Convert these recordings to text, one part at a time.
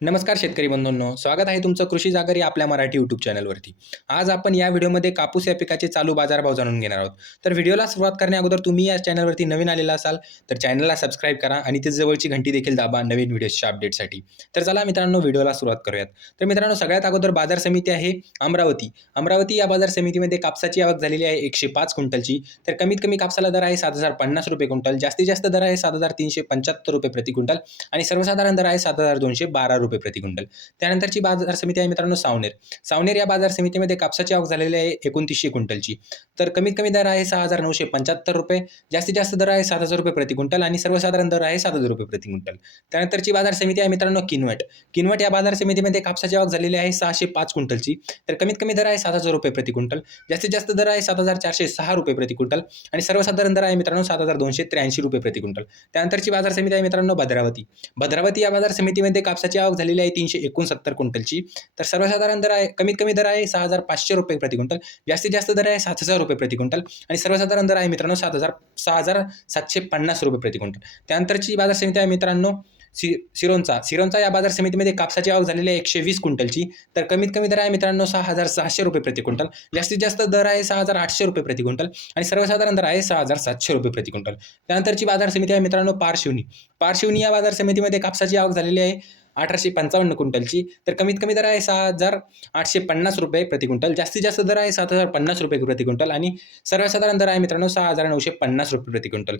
नमस्कार शेतकरी बंधूंनो स्वागत आहे तुमचं कृषी जागर या आपल्या मराठी यूट्यूब चॅनलवरती आज आपण या व्हिडिओमध्ये कापूस या पिकाचे चालू बाजारभाव जाणून घेणार आहोत. तर व्हिडिओला सुरुवात करण्या अगोदर तुम्ही या चॅनलवरती नवीन आलेला असाल तर चॅनलला सबस्क्राईब करा आणि ती जवळची घंटी देखील दाबा नवीन व्हिडिओच्या अपडेटसाठी तर चला मित्रांनो व्हिडिओला सुरुवात करूयात. तर मित्रांनो सगळ्यात अगोदर बाजार समिती आहे अमरावती. अमरावती या बाजार समितीमध्ये कापसाची आवक झालेली आहे एकशे पाच क्विंटलची. तर कमीत कमी कापसाला दर आहे सात हजार पन्नास रुपये क्विंटल. जास्तीत जास्त दर आहे सात हजार तीनशे पंच्याहत्तर रुपये प्रति क्विंटल. आणि सर्वसाधारण दर आहे सात हजार दोनशे बारा रुपये. प्रति क्विंटल. त्यानंतरची बाजार समिती आहे मित्रांनो सावनेर. सावनेर या बाजार समितीमध्ये कापसाची आवक झालेली आहे एकोणतीसशे क्विंटलची. तर कमीत कमी दर आहे सहा हजार नऊशे पंच्याहत्तर रुपये. जास्तीत जास्त दर आहे सात हजार रुपये प्रति क्विंटल आणि सर्वसाधारण दर आहे सात हजार रुपये प्रति क्विंटल. त्यानंतरची बाजार समिती आहे मित्रांनो किनवट. किनवट या बाजार समितीमध्ये कापसाची आवक झालेली आहे सहाशे पाच क्विंटलची. तर कमीत कमी दर आहे सात हजार रुपये प्रति क्विंटल. जास्तीत जास्त दर आहे सात हजार चारशे सहा रुपये प्रति क्विंटल आणि सर्वसाधारण दर आहे मित्रांनो सात हजार दोनशे त्र्याऐंशी रुपये प्रति क्विंटल. त्यानंतरची बाजार समिती आहे मित्रांनो भद्रावती. भद्रावती या बाजार समितीमध्ये कापसाची आवक झालेली आहे तीनशे एकोणसत्तर क्विंटलची. तर सर्वसाधारण दर आहे कमीत कमी दर आहे सहा हजार पाचशे रुपये प्रति क्विंटल. जास्तीत जास्त दर आहे सात हजार रुपये प्रति क्विंटल आणि सर्वसाधारण दर आहे मित्रांनो सात हजार सहा हजार सातशे पन्नास रुपये प्रति क्विंटल. त्यानंतरची बाजार समिती आहे मित्रांनो सि सिरोंचा. सिरोंचा या बाजार समितीमध्ये कापसाची आवक झालेली आहे एकशे वीस क्विंटलची. तर कमीत कमी दर आहे मित्रांनो सहा हजार सहाशे रुपये प्रति क्विंटल. जास्तीत जास्त दर आहे सहा हजार आठशे रुपये प्रति क्विंटल आणि सर्वसाधारण दर आहे सहा हजार सातशे रुपये प्रति क्विंटल. त्यानंतरची बाजार समिती आहे मित्रांनो पारशिवनी. पारशिवनी या बाजार समितीमध्ये कापसाची आवक झालेली आहे अठराशे पंचावन्न क्विंटलची. तर कमीत कमी दर आहे सहा हजार आठशे पन्नास रुपये प्रति क्विंटल. जास्तीत जास्त दर आहे सात हजार पन्नास रुपये प्रति क्विंटल आणि सर्वसाधारण दर आहे मित्रांनो सहा हजार नऊशे पन्नास रुपये प्रति क्विंटल.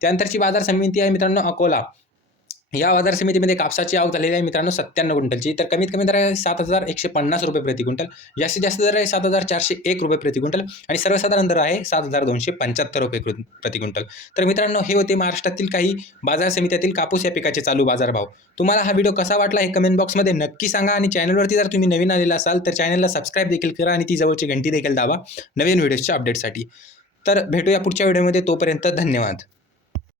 त्यानंतरची बाजार समिती आहे मित्रांनो अकोला. या बाजार समितीमध्ये कापसाची आवक झालेली आहे मित्रांनो सत्त्याण्णव क्विंटलची. तर कमीत कमी दर आहे सात हजार एकशे पन्नास रुपये प्रति क्विंटल. जास्तीत जास्त दर आहे सात हजार चारशे एक रुपये प्रति क्विंटल. आणि सर्वसाधारण दर आहे सात हजार दोनशे पंच्याहत्तर रुपये प्रति प्रति क्विंटल. तर मित्रांनो हे होते महाराष्ट्रातील काही बाजार समित्यातील कापूस या पिकाचे चालू बाजारभाव. तुम्हाला हा व्हिडिओ कसा वाटला हे कमेंट बॉक्समध्ये नक्की सांगा आणि चॅनलवरती जर तुम्ही नवीन आलेला असाल तर चॅनलला सबस्क्राईब देखील करा आणि ती जवळची घंटी देखील दाबा नवीन व्हिडिओच्या अपडेटसाठी तर भेटूया पुढच्या व्हिडिओमध्ये तोपर्यंत धन्यवाद.